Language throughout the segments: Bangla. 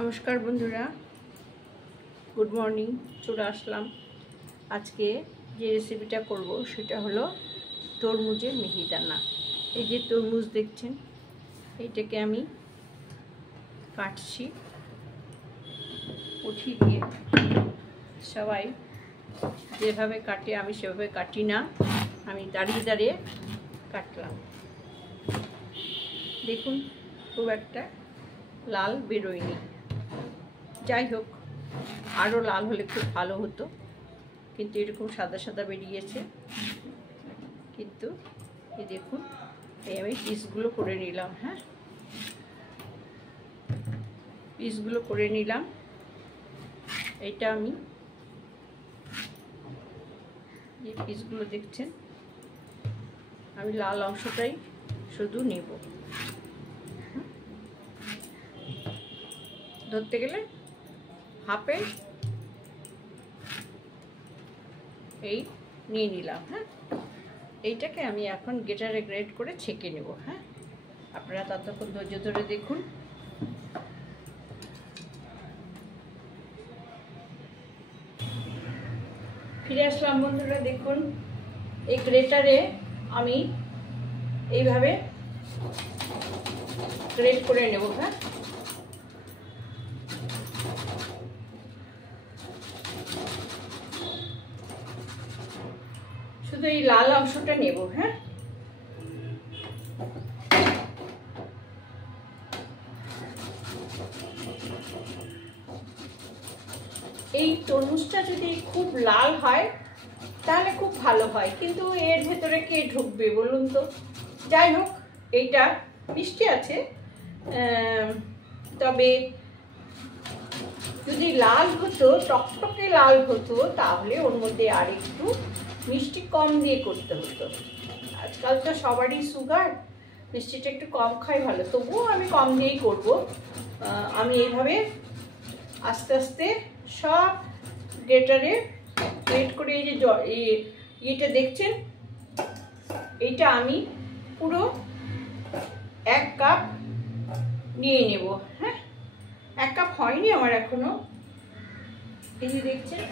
নমস্কার বন্ধুরা, গুড মর্নিং। চলে আসলাম। আজকে যে রেসিপিটা করব সেটা হলো তরমুজের মিহিদানা। এই যে তরমুজ দেখছেন, এইটাকে আমি কাটছি উঠিয়ে দিয়ে। সবাই যেভাবে কাটে আমি সেভাবে কাটি না, আমি দাঁড়িয়ে দাঁড়িয়ে কাটলাম। দেখুন, খুব একটা লাল বেরোয়নি। যাই হোক, আরও লাল হলে খুব ভালো হতো, কিন্তু এরকম সাদা সাদা বেরিয়েছে। কিন্তু এই দেখুন, এই আমি পিসগুলো করে নিলাম। হ্যাঁ, পিসগুলো করে নিলাম। এইটা আমি যে পিসগুলো দেখছেন, আমি লাল অংশটাই শুধু নেব। ধরতে গেলে হাফে এই নিয়ে নিলাম। হ্যাঁ, এইটাকে আমি এখন গ্রেটারে গ্রেট করে ছেঁকে নেব। হ্যাঁ, আপনারা ততক্ষণ ধৈর্য ধরে দেখুন। ফিরে আসলাম বন্ধুরা। দেখুন, এই গ্রেটারে আমি এইভাবে গ্রেট করে নেব। হ্যাঁ, শুধু এই লাল অংশটা নেব। হ্যাঁ, এই তরমুজটা যদি খুব লাল হয় তাহলে খুব ভালো হয়, কিন্তু এর ভেতরে কে ঢুকবে বলুন তো। যাই হোক, এইটা মিষ্টি আছে, তবে যদি লাল হতো, টকটকে লাল হতো, তাহলে ওর মধ্যে আর একটু মিষ্টি কম দিয়ে করতে হতো। আজকাল তো সবারই সুগার, মিষ্টিটা একটু কম খাই ভালো, তবুও আমি কম দিয়েই করব। আমি এইভাবে আস্তে আস্তে সব গ্রেটারে গ্রেট করে, এই যে ইয়েটা দেখছেন, এইটা আমি পুরো 1 কাপ নিয়ে নেব। হ্যাঁ, 1 কাপ হয়নি আমার এখনো। এই যে দেখছেন,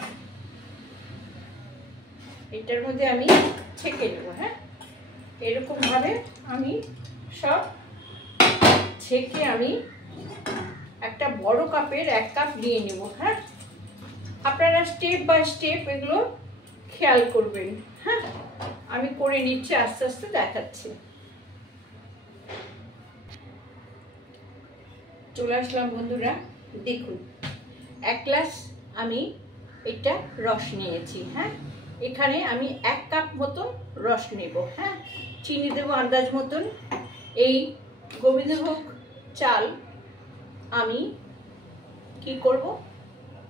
এটার মধ্যে আমি ছেঁকে নেব। হ্যাঁ, এরকম ভাবে আমি সব ছেঁকে আমি একটা বড় কাপের 1 কাপ নিয়ে নেব। হ্যাঁ, আপনারা স্টেপ বাই স্টেপ এগুলো খেয়াল করবেন। হ্যাঁ, আমি করে নিচ্ছি, আস্তে আস্তে দেখাচ্ছি। চলে আসলাম বন্ধুরা। দেখুন, 1 গ্লাস আমি এটা রস নিয়েছি। হ্যাঁ, এখানে আমি 1 কাপ মতন রস নেব। হ্যাঁ, চিনি দেবো আন্দাজ মতন। এই গোবিন্দভোগ চাল আমি কি করব,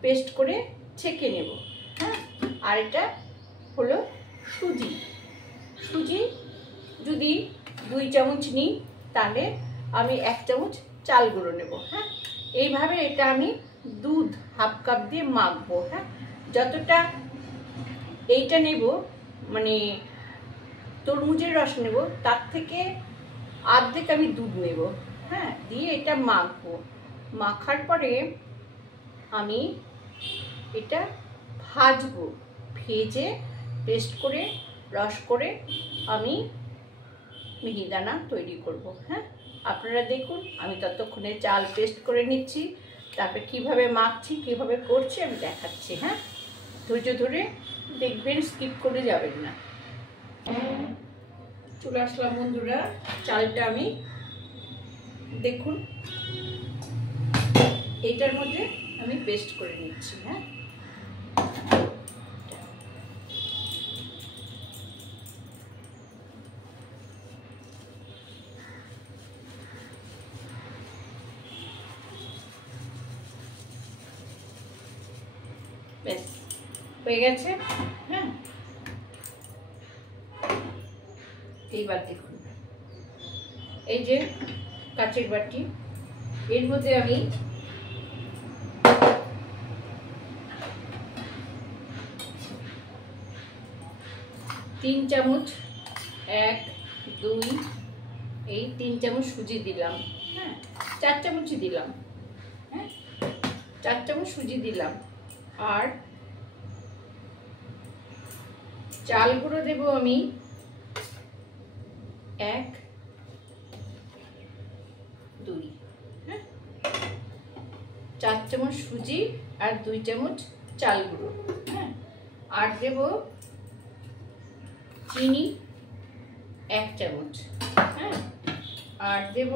পেস্ট করে ছেঁকে নেব। হ্যাঁ, আর এটা হলো সুজি। সুজি যদি 2 চামচ নিই, তাহলে আমি 1 চামচ চাল গুঁড়ো নেব। হ্যাঁ, এইভাবে এটা আমি দুধ 1/2 কাপ দিয়ে মাখবো। হ্যাঁ, যতটা এইটা নেব, মানে তরমুজের রস নেব, তার থেকে অর্ধেক আমি দুধ নেব। হ্যাঁ, দিয়ে এটা মাখবো। মাখার পরে আমি এটা ভাজবো, ভেজে পেস্ট করে রস করে আমি মিহিদানা তৈরি করব। হ্যাঁ, আপনারা দেখুন, আমি ততক্ষণে চাল পেস্ট করে নিচ্ছি, তারপরে কিভাবে মাখছি, কিভাবে করছি আমি দেখাচ্ছি। হ্যাঁ, ধৈর্য ধরে দেখবেন, স্কিপ করে যাবেন না। চলে আসলাম বন্ধুরা। চালটা আমি দেখুন এইটার মধ্যে আমি পেস্ট করে নিচ্ছি। হ্যাঁ, বেশ হয়ে গেছে। হ্যাঁ, এইবার দেখুন, এই যে কাচের বাটি, এর মধ্যে আমি 3 চামচ, 1 2 এই 3 চামচ সুজি দিলাম। হ্যাঁ, 4 চামচই দিলাম। হ্যাঁ, 4 চামচ সুজি দিলাম। আর চাল গুঁড়ো দেব আমি 1 2, হ্যাঁ, 4 চামচ সুজি আর 2 চামচ চাল গুঁড়ো, হ্যাঁ। আর দেব চিনি 1 চামচ, হ্যাঁ। আর দেব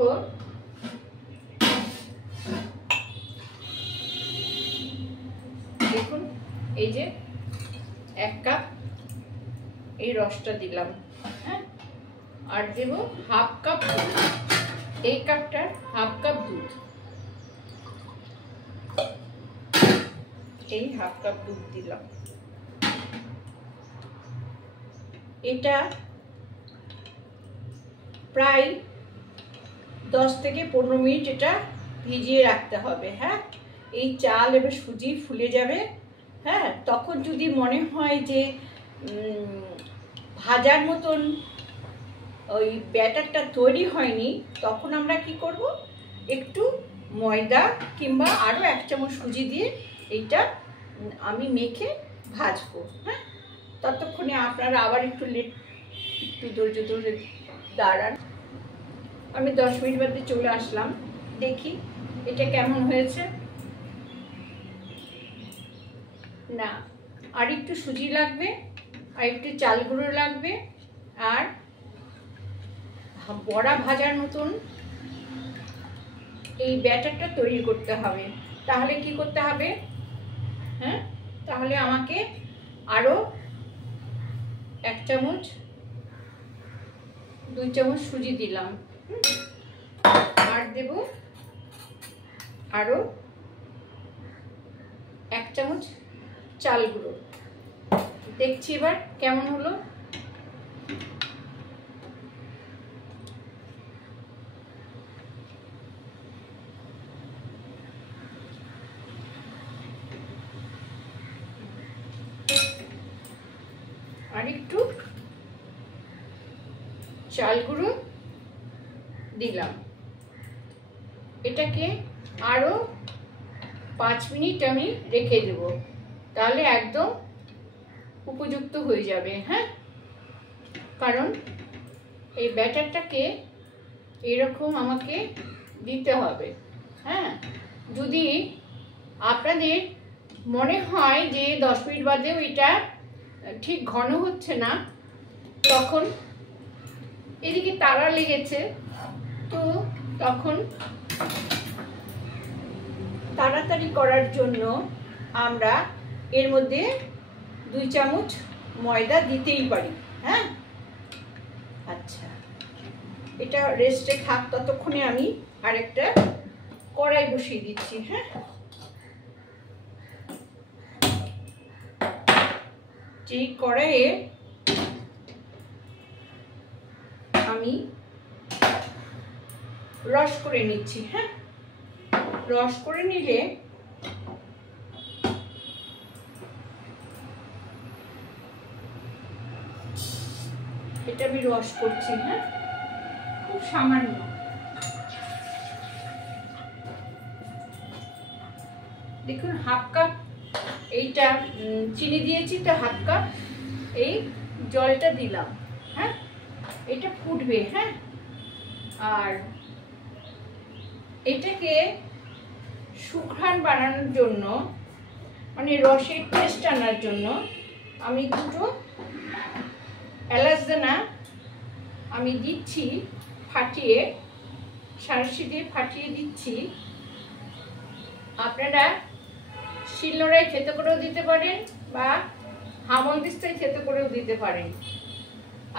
দেখুন এই যে 1 কাপ এই রসটা দিলাম, হ্যাঁ। আর দেব হাফ কাপ দুধ, এই কাপটার হাফ কাপ দুধ, এই হাফ কাপ দুধ দিলাম। এটা প্রায় 10 থেকে 15 মিনিট এটা ভিজিয়ে রাখতে হবে, হ্যাঁ। এই চাল এবার সুজি ফুলে যাবে, হ্যাঁ। তখন যদি মনে হয় যে ভাজার মতন ওই ব্যাটারটা তৈরি হয়নি, তখন আমরা কি করব, একটু ময়দা কিংবা আরও 1 চামচ সুজি দিয়ে এইটা আমি মেখে ভাজবো, হ্যাঁ। ততক্ষণে আপনারা আবার একটু ধৈর্য ধরে দাঁড়ান। আমি 10 মিনিট বাদে চলে আসলাম, দেখি এটা কেমন হয়েছে। না, আর একটু সুজি লাগবে, আর একটু চাল গুঁড়ো লাগবে, আর বড়া ভাজার মতন এই ব্যাটারটা তৈরি করতে হবে। তাহলে কি করতে হবে, হ্যাঁ, তাহলে আমাকে আরো 1 চামচ 2 চামচ সুজি দিলাম, আর দেব আরো 1 চামচ চাল গুঁড়ো। দেখছি এবার কেমন হলো। আর একটু চাল গুঁড়ো দিলাম। এটাকে আরো 5 মিনিট আমি রেখে দেব, তাহলে একদম উপযুক্ত হয়ে যাবে, হ্যাঁ। কারণ এই ব্যাটারটাকে এরকম আমাকে দিতে হবে, হ্যাঁ। যদি আপনাদের মনে হয় যে 10 মিনিট বাদেও এটা ঠিক ঘন হচ্ছে না, তখন এদিকে তারা লেগেছে, তো তখন তাড়াতাড়ি করার জন্য আমরা এর মধ্যে 2 চামচ ময়দা দিতেই পারি, হ্যাঁ। আচ্ছা, এটা রেস্টে থাক, ততক্ষণে আমি আরেকটা কড়াই বসিয়ে দিচ্ছি, হ্যাঁ। যেই কড়াইয়ে আমি রস করে নিচ্ছি, হ্যাঁ। রস করে নিলে এটা আমি রস করছি, হ্যাঁ, খুব সামান্য। দেখুন হাফ কাপ এইটা চিনি দিয়েছি, তো হাফ কাপ এই জলটা দিলাম, হ্যাঁ। এটা ফুটবে, হ্যাঁ। আর এটাকে সুঘ্রাণ বানানোর জন্য, মানে রসের টেস্ট আনার জন্য আমি দুটো এলাচ দানা আমি দিচ্ছি ফাটিয়ে, সাঁড়শি দিয়ে ফাটিয়ে দিচ্ছি। আপনারা শিলনোড়ায় থেতো করেও দিতে পারেন বা হামানদিস্তায় থেতো করেও দিতে পারেন,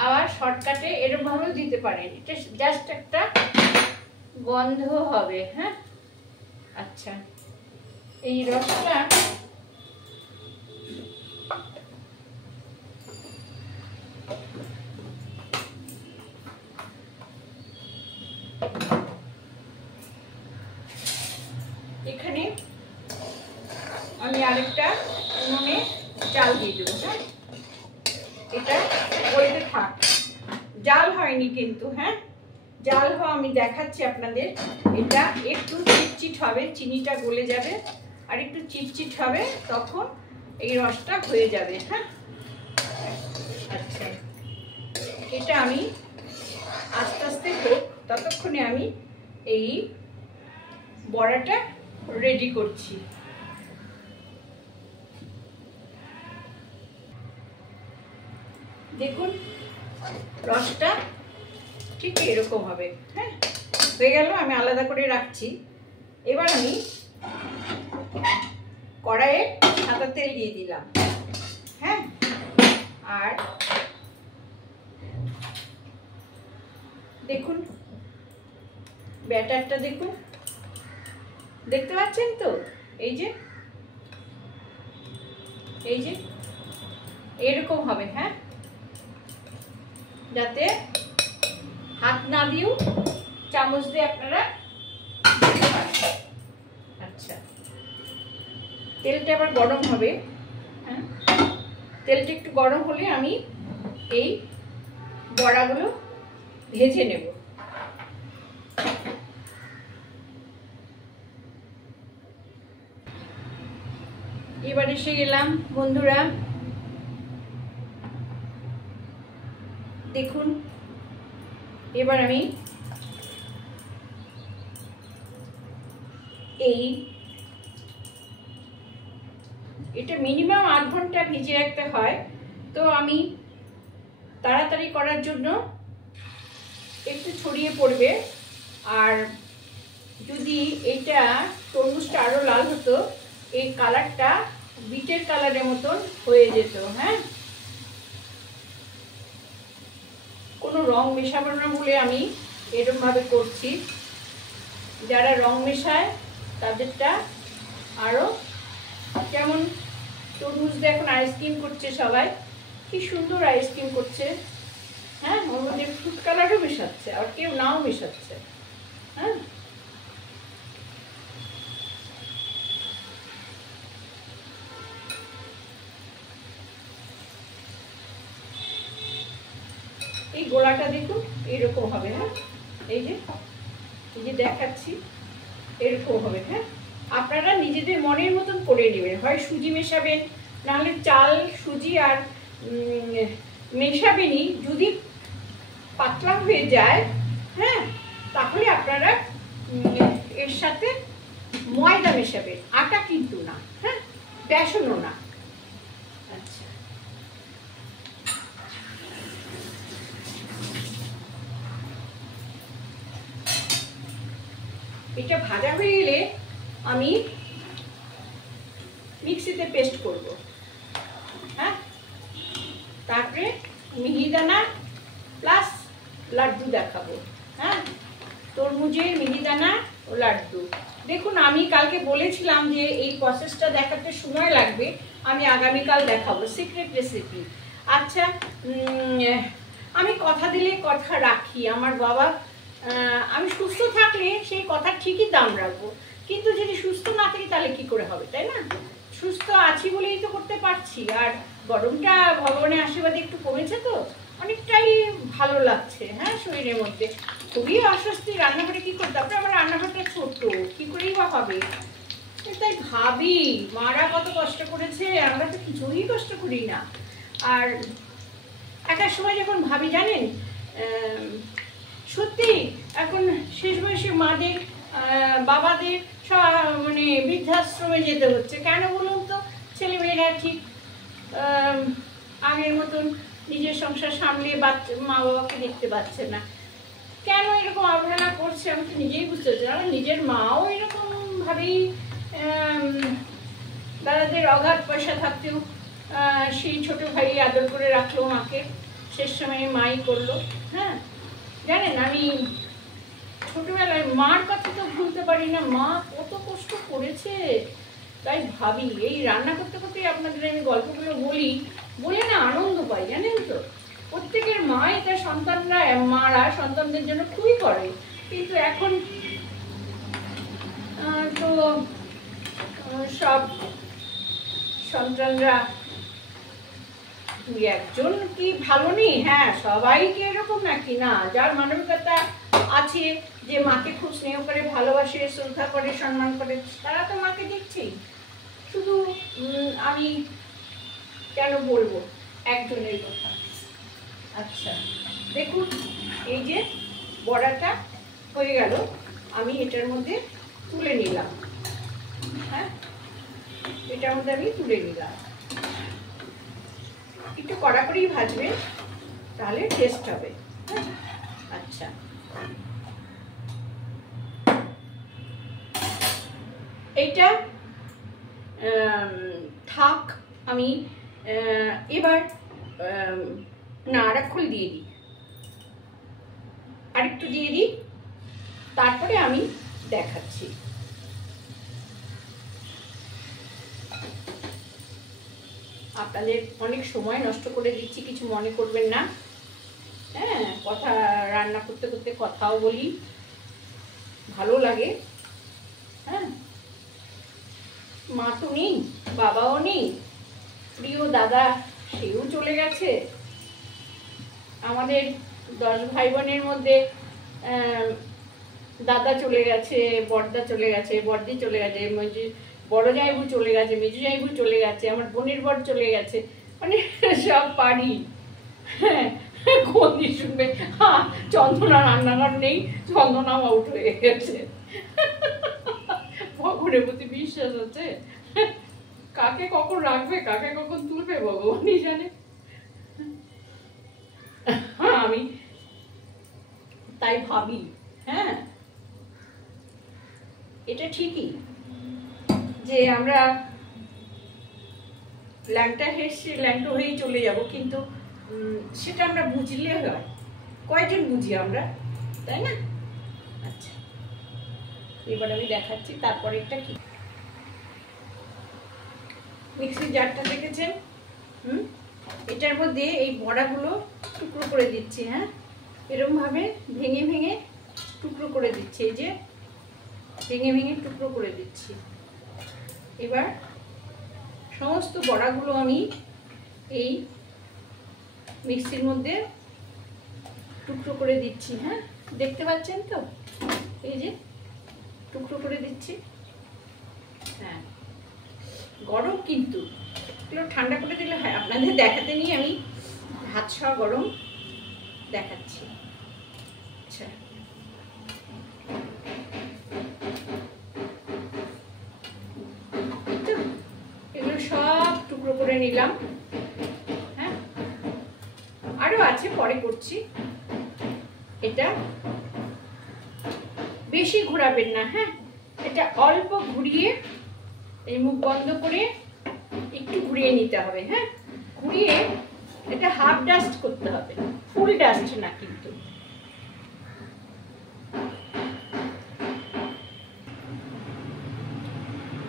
আবার শর্টকাটে এরকমভাবেও দিতে পারেন। এটা জাস্ট একটা গন্ধ হবে, হ্যাঁ। আচ্ছা, এই রসটা এখানে আমি আরেকটা উনুনে চাল দিয়ে দেবো, হ্যাঁ। এটা গলতে থাক, জাল হয়নি কিন্তু, হ্যাঁ। জাল হওয়া আমি দেখাচ্ছি আপনাদের। এটা একটু চিটচিট হবে, চিনিটা গলে যাবে, আর একটু চিটচিট হবে, তখন এই রসটা হয়ে যাবে। হ্যাঁ, আচ্ছা, এটা আমি আস্তে আস্তে হোক, ততক্ষণে আমি এই বড়াটা রেডি করছি। দেখুন রসটা ঠিক এরকম হবে। হ্যাঁ, হয়ে গেল, আমি আলাদা করে রাখছি। এবার আমি কড়াইয়ে সাদা তেল দিয়ে দিলাম। হ্যাঁ, আর দেখুন ব্যাটারটা দেখুন, দেখতে পাচ্ছেন তো? এই যে এরকম হবে। হ্যাঁ, যাতে হাত না দিয়েও চামচ দিয়ে আপনারা দিতে পারেন। আচ্ছা, তেলটা আবার গরম হবে। হ্যাঁ, তেলটা একটু গরম হলে আমি এই বড়াগুলো ভেজে নেব। এবার এসে গেলাম বন্ধুরা, দেখুন এবার আমি এটা মিনিমাম 8 ঘন্টা ভিজে রাখতে হয়। তো আমি তাড়াতাড়ি করার জন্য একটু ছড়িয়ে পড়বে, আর যদি এটা তরমুজটা আরো লাল হতো, এই কালারটা বিটের কালারের মতন হয়ে যেত। হ্যাঁ, কোনো রং মেশাবো না বলে আমি এরকম ভাবে করছি। যারা রং মেশায় তাদেরটা আরো, যেমন তরমুজ দিয়ে এখন আইসক্রিম করছে সবাই, কি সুন্দর আইসক্রিম করছে। হ্যাঁ, ওর মধ্যে ফ্রুট কালারও মেশাচ্ছে, আর কেউ নাও মেশাচ্ছে। হ্যাঁ, এই গোলাটা দেখুন এরকম হবে। হ্যাঁ, এই যে দেখাচ্ছি এরকম হবে। হ্যাঁ, আপনারা নিজেদের মনের মতন করে নেবেন, হয় সুজি মেশাবেন, নাহলে চাল সুজি আর মেশাবেনই। যদি পাতলা হয়ে যায়, হ্যাঁ, তাহলে আপনারা এর সাথে ময়দা মেশাবেন, আটা কিন্তু না। হ্যাঁ, বেসনও না। আচ্ছা, এটা ভাজা হয়ে গেলে আমি মিক্সিতে পেস্ট করব। হ্যাঁ, তারপরে মিহিদানা প্লাস লাড্ডু দেখাবো। হ্যাঁ, তরমুজের মিহিদানা ও লাড্ডু। দেখুন আমি কালকে বলেছিলাম যে এই প্রসেসটা দেখাতে সময় লাগবে, আমি আগামীকাল দেখাবো, সিক্রেট রেসিপি। আচ্ছা, আমি কথা দিলে কথা রাখি। আমার বাবা, আমি সুস্থ থাকলে সেই কথা ঠিকই দাম রাখবো, কিন্তু যদি সুস্থ না থাকি তাহলে কি করে হবে, তাই না? সুস্থ আছি বলেই তো করতে পারছি। আর গরমটা ভগবানের আশীর্বাদে একটু কমেছে, তো অনেকটাই ভালো লাগছে। হ্যাঁ, শরীরের মধ্যে খুবই অস্বস্তি। রান্নাঘরে কি করতে, তারপরে আমার রান্নাঘরটা ছোট, কি করেই বা হবে। তাই ভাবি মারা কত কষ্ট করেছে, আমরা তো কিছুই কষ্ট করি না। আর একটা সময় যখন ভাবি, জানেন, সত্যি এখন শেষ বয়সে মাদের বাবাদের মানে বৃদ্ধাশ্রমে যেতে হচ্ছে। কেন বলুন তো? ছেলেমেয়েরা ঠিক আগের মতন নিজের সংসার সামলে মা বাবাকে দেখতে পাচ্ছে না। কেন এরকম অবহেলা করছে আমি তো নিজেই বুঝতে পারছি। আমার নিজের মাও এরকম ভাবেই দাদাদের অগাধ পয়সা থাকতেও সেই ছোট ভাই আদর করে রাখলো মাকে, শেষ সময়ে মাই করলো। হ্যাঁ, জানেন আমি ছোটবেলায় মার কথা তো ভুলতে পারি না, মা কত কষ্ট করেছে। তাই ভাবি এই রান্না করতে করতে আপনাদের আমি গল্পগুলো বলে না আনন্দ পাই, জানেন তো। প্রত্যেকের মাই তার মারা সন্তানদের জন্য খুবই করে, কিন্তু এখন তো সব সন্তানরা একজন কি ভালো নেই। হ্যাঁ, সবাই কি এরকম নাকি? না, যার মানবিকতা আছে, যে মাকে খুব স্নেহ করে, ভালোবাসে, শ্রদ্ধা করে, সম্মান করে, তারা তো মাকে দেখছেই। শুধু আমি কেন বলবো একজনের কথা। আচ্ছা দেখুন, এই যে বড়াটা হয়ে গেল, আমি এটার মধ্যে তুলে নিলাম। হ্যাঁ, এটার মধ্যে আমি তুলে নিলাম। একটু কড়া করেই ভাজবে, তাহলে টেস্ট হবে। আচ্ছা, এইটা থাক। আমি এবার না আরেকটু দিয়ে দিই, আরেকটু দিয়ে দিই, তারপরে আমি দেখাচ্ছি। আপনাদের অনেক সময় নষ্ট করে দিচ্ছি, কিছু মনে করবেন না। হ্যাঁ, কথা রান্না করতে করতে কথাও বলি, ভালো লাগে। হ্যাঁ, মা তো নেই, বাবাও নেই, প্রিয় দাদা সেও চলে গেছে। আমাদের 10 ভাই বোনের মধ্যে দাদা চলে গেছে, বড়দা চলে গেছে, বড়দি চলে গেছে, বড় জায়বু চলে গেছে, মেজু জায়বু চলে গেছে, আমার বোনের বর চলে গেছে, মানে সব পারি। হ্যাঁ, কোন দিন শুনবে চন্দনা রান্নাঘর নেই, চন্দনা আউট হয়ে গেছে। ভগবানের প্রতি বিশ্বাস আছে? কাকে কখন রাখবে, কাকে কখন তুলবে, ভগবানই জানে। আমি তাই ভাবি। হ্যাঁ, এটা ঠিকই যে আমরা ল্যাংটা হেসে ল্যাংটো হয়েই চলে যাব, কিন্তু সেটা আমরা বুঝলে হয়। কয়জন বুঝি আমরা, তাই না? আচ্ছা, এবার আমি দেখাচ্ছি তারপরেরটা কি। মিক্সির জারটা দেখেছেন? এটার মধ্যে এই বড়াগুলো টুকরো করে দিচ্ছি। হ্যাঁ, এরকম ভাবে ভেঙে ভেঙে টুকরো করে দিচ্ছি। এই যে ভেঙে ভেঙে টুকরো করে দিচ্ছি। এবার সমস্ত বড়াগুলো আমি এই মিক্সির মধ্যে টুকরো করে দিচ্ছি। হ্যাঁ, দেখতে পাচ্ছেন তো? এই যে টুকরো করে দিচ্ছি। হ্যাঁ, গরম কিন্তু, এগুলো ঠান্ডা করে দিলে হয়। আপনাদের দেখাতে নিয়ে আমি হাত ছোঁয়া গরম দেখাচ্ছি। আচ্ছা, এগুলো সব টুকরো করে নিলাম। হ্যাঁ, আরো আছে, পরে করছি। এটা বেশি ঘোরাবেন না। হ্যাঁ, এটা অল্প ঘুরিয়ে, এই মুখ বন্ধ করে একটু ঘুরিয়ে নিতে হবে। হ্যাঁ, ঘুরিয়ে এটা হাফ ডাস্ট করতে হবে, ফুল ডাস্ট না কিন্তু।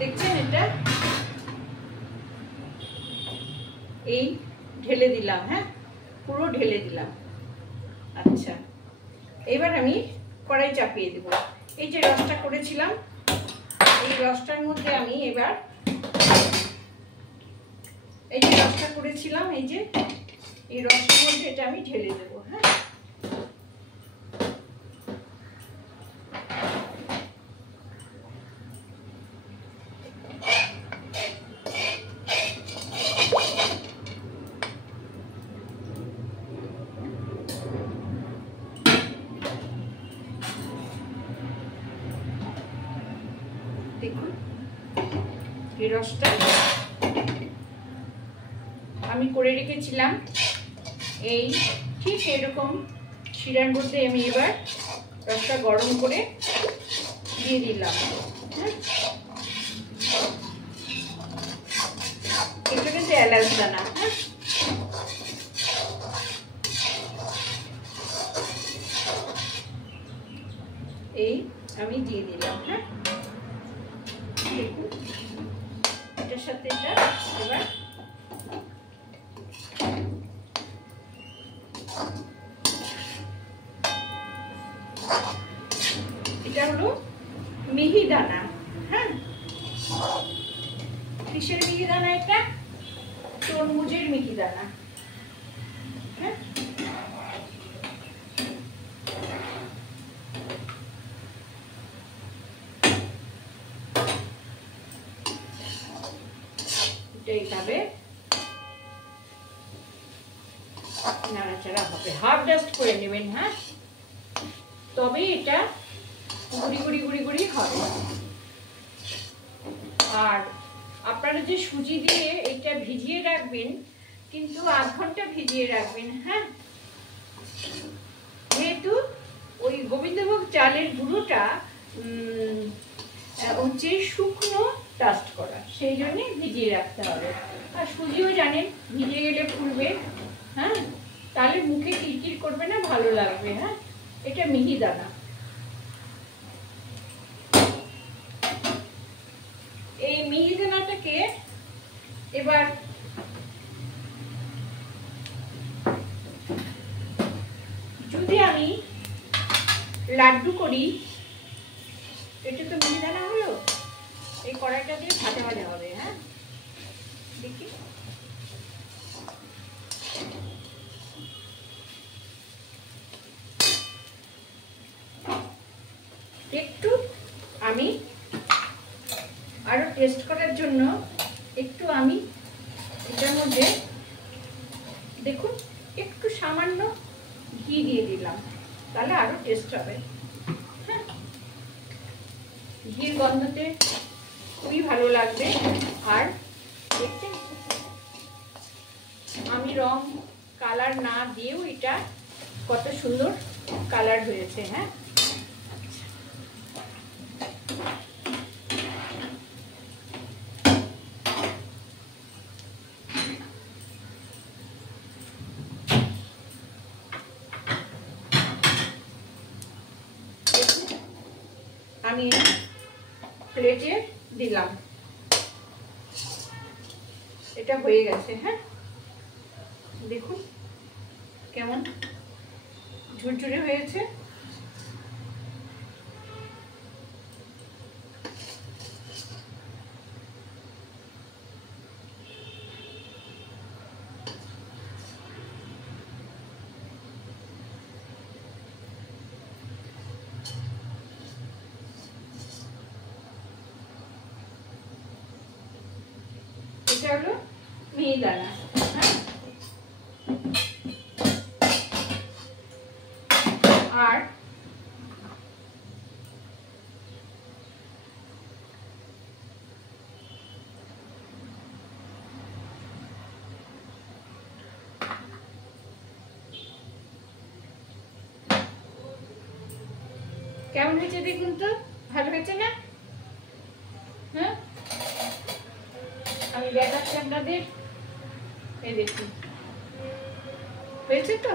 দেখছেন, এটা এই ঢেলে দিলাম। হ্যাঁ, পুরো ঢেলে দিলাম। আচ্ছা, এবার আমি কড়াই চাপিয়ে দেব। এই যে রসটা করেছিলাম, এই রসটার মধ্যে আমি এবার এই যে রসটা করেছিলাম, এই যে এই রসটার মধ্যে এটা আমি ঢেলে দেব। হ্যাঁ, দেখুন এই রসটা আমি করে রেখেছিলাম। এই ঠিক এরকম শিরার মধ্যে আমি এবার রসটা গরম করে দিয়ে দিলাম। হ্যাঁ, এটা কিন্তু এলাচ দানা। হ্যাঁ, এই আমি দিয়ে দিলাম। হ্যাঁ, দেখুন এটার সাথে এটা এবার এটা হলো মিহিদানা। হ্যাঁ, কিসের মিহিদানা? এটা তরমুজের মিহিদানা। হ্যাঁ, এটা এইভাবে নাড়াচাড়া হবে, হাফ ডাস্ট করে নেবেন। হ্যাঁ, তবে এটা গুড়ি গুড়ি গুড়ি গুড়ি হবে। আর আপনারা যে সুজি দিয়ে এটা ভিজিয়ে রাখবেন, কিন্তু আধ ঘন্টা ভিজিয়ে রাখবেন। হ্যাঁ, যেহেতু ওই গোবিন্দভোগ চালের গুঁড়োটা হচ্ছে শুকনো ডাস্ট করা, সেই জন্যে ভিজিয়ে রাখতে হবে। আর সুজিও জানেন ভিজে গেলে ফুলবে। হ্যাঁ, তাহলে মুখে কিরকির করবে না, ভালো লাগবে। হ্যাঁ, এটা মিহিদানা। এই মিহিদানাটাকে এবার যদি আমি লাড্ডু করি, এটা তো মিহিদানা হলো, এই কড়াইটা দিয়ে ভাজা ভাজা হবে। হ্যাঁ, দেখি একটু আমি আরো টেস্ট করার জন্য একটু আমি এটার মধ্যে দেখুন একটু সামান্য ঘি দিয়ে দিলাম, তাহলে আরো টেস্ট হবে। হ্যাঁ, ঘির গন্ধতে খুবই ভালো লাগবে। আর দেখছেন আমি রং কালার না দিয়েও এটা কত সুন্দর কালার হয়েছে। হ্যাঁ, আমি প্লেটে দিলাম, এটা হয়ে গেছে। হ্যাঁ, দেখুন কেমন ঝুরঝুরে হয়েছে। এটা হলো মিহিদানা। আর কেমন হয়েছে দেখুন তো, ভালো হয়েছে না? হ্যাঁ, আমি দেখাচ্ছি আপনাদের, এই দেখুন হয়েছে তো।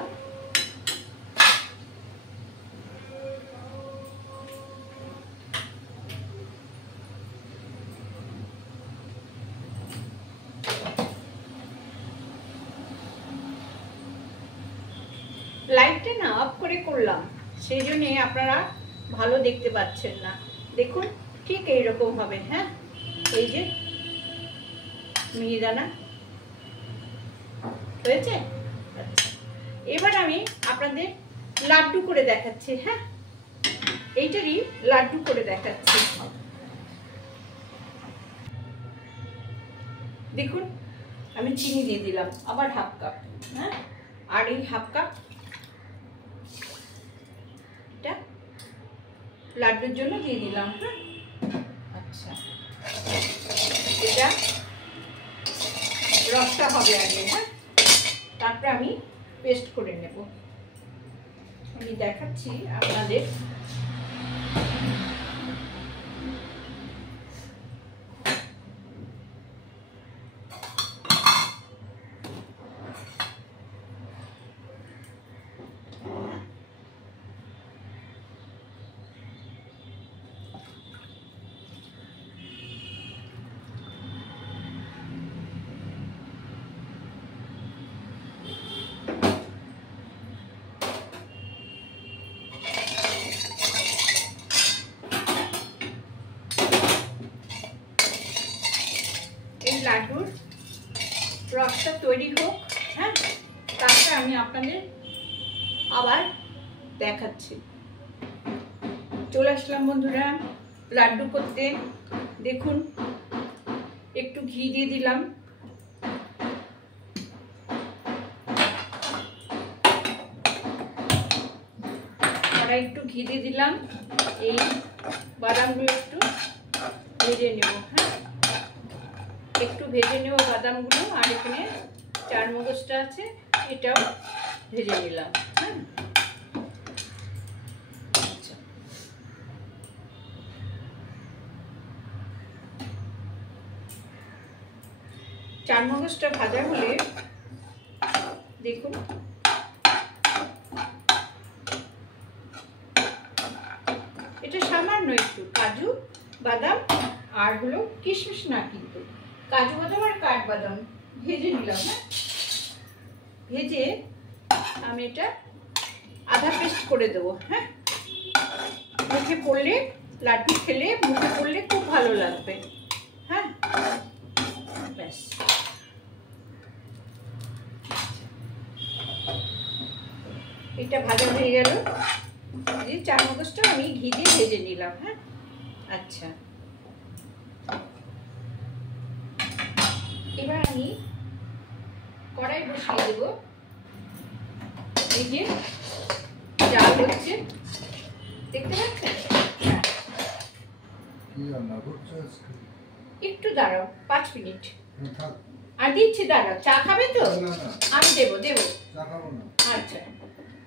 লাইটটা না অফ করে করলাম, সেই জন্যে আপনারা ভালো দেখতে পাচ্ছেন না। দেখুন ঠিক এইরকম হবে। হ্যাঁ, এই যে মিহিদানা হয়েছে। আচ্ছা, এবার আমি আপনাদের লাড্ডু করে দেখাচ্ছি। হ্যাঁ, এইটারই লাড্ডু করে দেখাচ্ছি। দেখুন আমি চিনি দিয়ে দিলাম আবার হাফ কাপ। হ্যাঁ, আর এই হাফ কাপ এটা লাড্ডুর জন্য দিয়ে দিলাম। হ্যাঁ, আচ্ছা, এটা রসটা হবে আগে। হ্যাঁ, তারপরে আমি পেস্ট করে নেব। আমি দেখাচ্ছি আপনাদের। লাড্ডুর রসটা তৈরি হোক। হ্যাঁ, তারপরে আমি আপনাদের আবার দেখাচ্ছি। চলে আসলাম বন্ধুরা লাড্ডু করতে। দেখুন একটু ঘি দিয়ে দিলাম কড়াই একটু ঘি দিয়ে দিলাম। এই বাদামগুলো একটু ভেজে নেব। হ্যাঁ, একটু ভেজে নেব বাদামগুলো। আর এখানে চারমগজটা আছে, এটাও ভেজে নিলাম। হ্যাঁ, আচ্ছা, চারমগজটা ভাজা হলে দেখুন এটা সামান্য একটু কাজু বাদাম আর হলো কিশমিশ না, কিন্তু কাজু বাদাম আর কাঠবাদাম ভেজে নিলাম। হ্যাঁ, ভেজে আমি এটা আধা পেস্ট করে দেবো। হ্যাঁ, মুখে পড়লে, লাড্ডু খেলে মুখে পড়লে খুব ভালো লাগবে। হ্যাঁ, ব্যাস, এটা ভাজা হয়ে গেল। এই চারমগজটা আমি ঘি দিয়ে ভেজে নিলাম। হ্যাঁ, আচ্ছা, এবার আমি কড়াই বসিয়ে দেব। এই যে জাল হচ্ছে, দেখতে পাচ্ছেন? একটু দাঁড়াও, 5 মিনিট আর দিচ্ছি। দাঁড়াও, চা খাবে তো? আমি দেবো। আচ্ছা,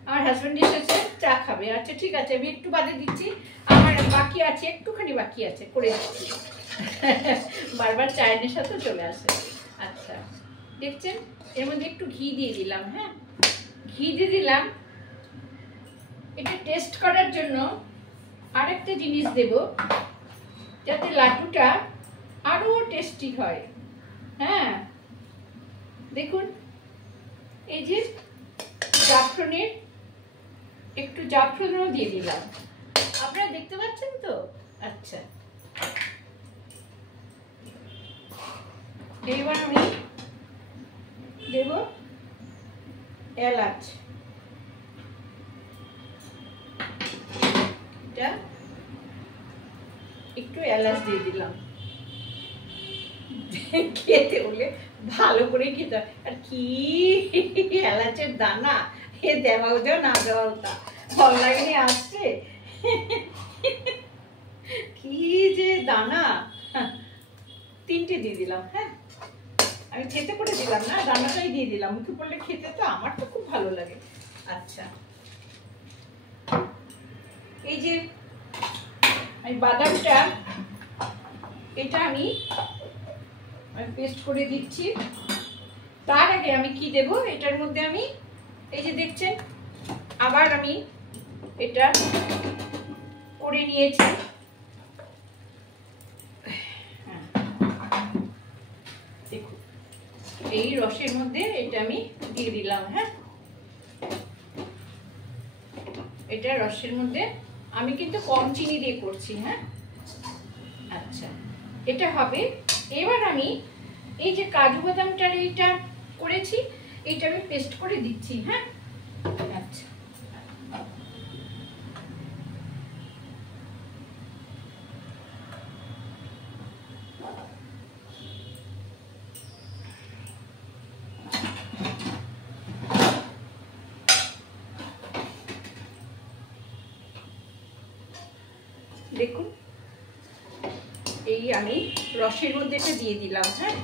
আমার হাজবেন্ড এসেছে, চা খাবে। আচ্ছা ঠিক আছে, আমি একটু বাদে দিচ্ছি। আমার বাকি আছে, একটুখানি বাকি আছে, করে দিচ্ছি। বারবার চায়ের নেশা তো চলে আসে। আচ্ছা, দেখছেন এর মধ্যে একটু ঘি দিয়ে দিলাম। হ্যাঁ, ঘি দিয়ে দিলাম। এটা টেস্ট করার জন্য আরেকটা জিনিস দেব, যাতে লাড্ডুটা আরো টেস্টি হয়। হ্যাঁ, দেখুন এই যে জাফরানের একটু জাফরানও দিয়ে দিলাম। আপনারা দেখতে পাচ্ছেন তো? আচ্ছা, এবার আমি দেব এলাচ। এটা একটু এলাচ দিয়ে দিলাম। খেতে বলে ভালো করে খেতে। আর কি এলাচের দানা, এ দেওয়া ওটা না দেওয়া ওটা ভাল লাগেনি। আসছে কি যে দানা, 3টে দিয়ে দিলাম। হ্যাঁ, আমি খেতে করে দিলাম না, দানাটাই দিয়ে দিলাম। মুখে পড়লে খেতে তো আমার তো খুব ভালো লাগে। আচ্ছা, এই যে আমি বাদামটা, এটা আমি পেস্ট করে দিচ্ছি। তার আগে আমি কি দেব, এটার মধ্যে আমি এই যে দেখছেন আবার আমি এটা করে নিয়েছি। দেখুন এই রসের মধ্যে এটা আমি দিয়ে দিলাম। হ্যাঁ, এটা রসের মধ্যে আমি কিন্তু কম চিনি দিয়ে করছি। হ্যাঁ, আচ্ছা, এটা হবে। এবার আমি এই যে কাজু বাদামটার এইটা করেছি, এইটা আমি পেস্ট করে দিচ্ছি। হ্যাঁ, আচ্ছা, দেখুন এই আমি রসের মধ্যে এটা দিয়ে দিলাম। হ্যাঁ,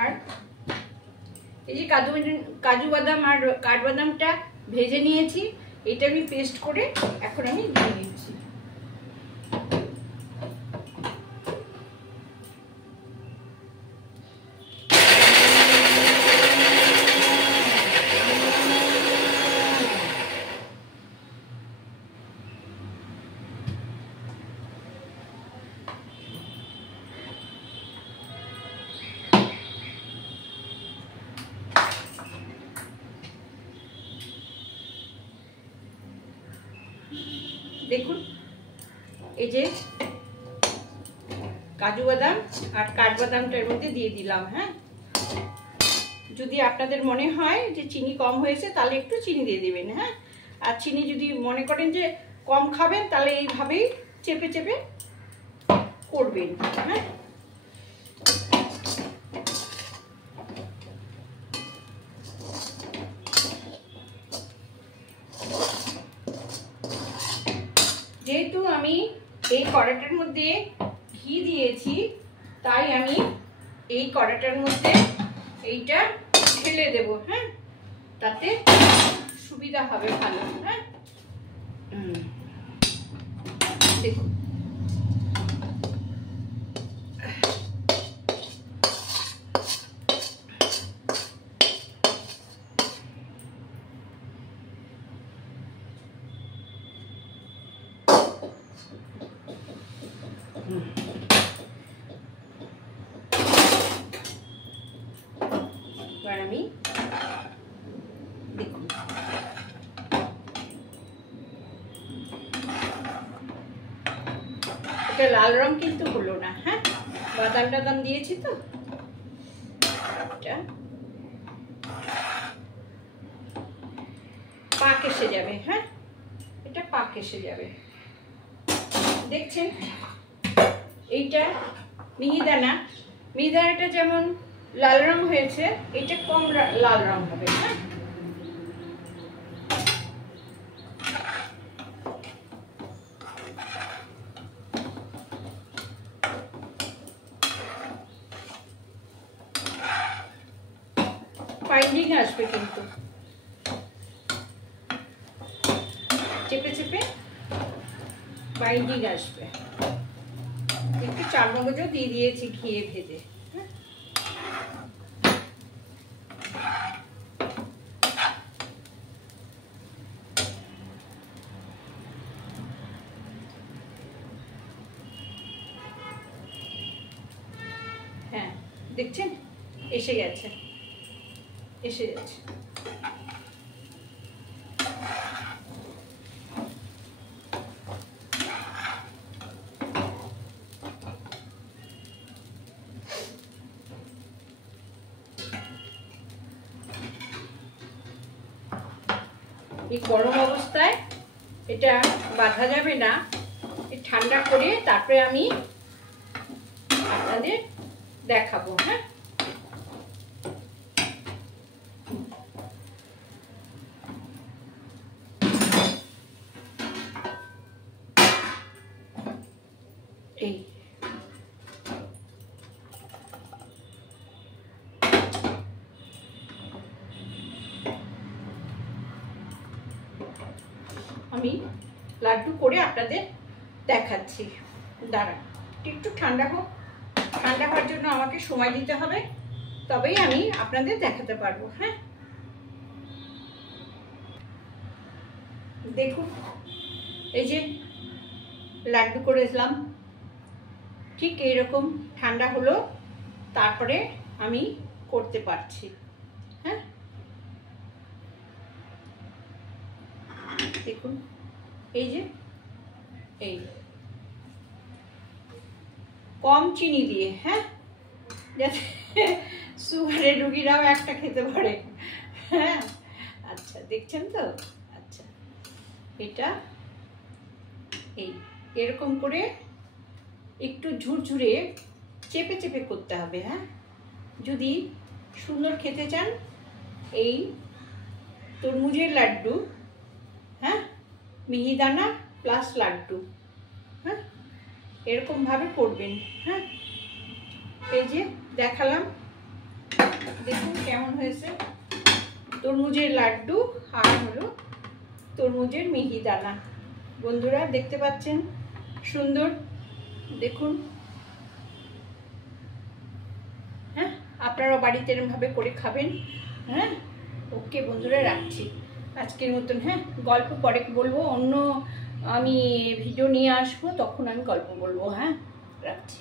আর এই যে কাজু বাদাম আর কাঠবাদামটা ভেজে নিয়েছি, এটা আমি পেস্ট করে এখন আমি দিয়ে দিচ্ছি। দেখুন এই যে কাজু বাদাম আর কাঠবাদামটার মধ্যে দিয়ে দিলাম। হ্যাঁ, যদি আপনাদের মনে হয় যে চিনি কম হয়েছে তাহলে একটু চিনি দিয়ে দেবেন। হ্যাঁ, আর চিনি যদি মনে করেন যে কম খাবেন তাহলে এইভাবেই চেপে চেপে করবেন। হ্যাঁ, যেহেতু আমি এই কড়াটার মধ্যে ঘি দিয়েছি, তাই আমি এই কড়াটার মধ্যে এইটা ঢেলে দেব। হ্যাঁ, তাতে সুবিধা হবে ভালো। হ্যাঁ, দেখুন এবার আমি দেখুন এটা লাল রং কিন্তু হলো না। হ্যাঁ, বাদাম টাদাম দিয়েছি তো, এটা পাক এসে যাবে। হ্যাঁ, এটা পাক এসে যাবে। দেখছেন এইটা মিহিদানাটা যেমন লাল রং হয়েছে, এটা কম লাল রং হবে। হ্যাঁ, বাইন্ডিং আসবে কিন্তু, চেপে চেপে বাইন্ডিং আসবে। একটু চারমগজও দিয়ে দিয়েছি ঘিয়ে ভেজে। হ্যাঁ, দেখছেন এসে গেছে, এসে যাচ্ছে। এই গরম অবস্থায় এটা বাঁধা যাবে না, ঠান্ডা করে তারপরে আমি আপনাদের দেখাবো। হ্যাঁ, এই আমি লাড্ডু করে আপনাদের দেখাচ্ছি। দাঁড়ান, একটু ঠান্ডা হোক, ঠান্ডা হওয়ার জন্য আমাকে সময় দিতে হবে, তবেই আমি আপনাদের দেখাতে পারবো। হ্যাঁ, দেখুন এই যে লাড্ডু করেছিলাম, ঠিক এইরকম ঠান্ডা হলো, তারপরে আমি করতে পারছি। হ্যাঁ, দেখুন এই যে এই কম চিনি দিয়ে। হ্যাঁ, যাতে সুগারের রুগীরাও একটা খেতে পারে। হ্যাঁ, আচ্ছা দেখছেন তো। আচ্ছা, এটা এই এরকম করে একটু ঝুরঝুরে চেপে চেপে করতে হবে। হ্যাঁ, যদি সুন্দর খেতে চান এই তরমুজের লাড্ডু, হ্যাঁ, মিহিদানা প্লাস লাড্ডু, হ্যাঁ, এরকম ভাবে করবেন। হ্যাঁ, এই যে দেখালাম, দেখুন কেমন হয়েছে তরমুজের লাড্ডু আর হলো তরমুজের মিহিদানা। বন্ধুরা দেখতে পাচ্ছেন সুন্দর, দেখুন। হ্যাঁ, আপনারাও বাড়িতে এরকম ভাবে করে খাবেন। হ্যাঁ, ওকে বন্ধুরা, রাখছি আজকের মতন। হ্যাঁ, গল্প পরে বলবো, অন্য আমি ভিডিও নিয়ে আসবো, তখন আমি গল্প বলবো। হ্যাঁ, রাখছি।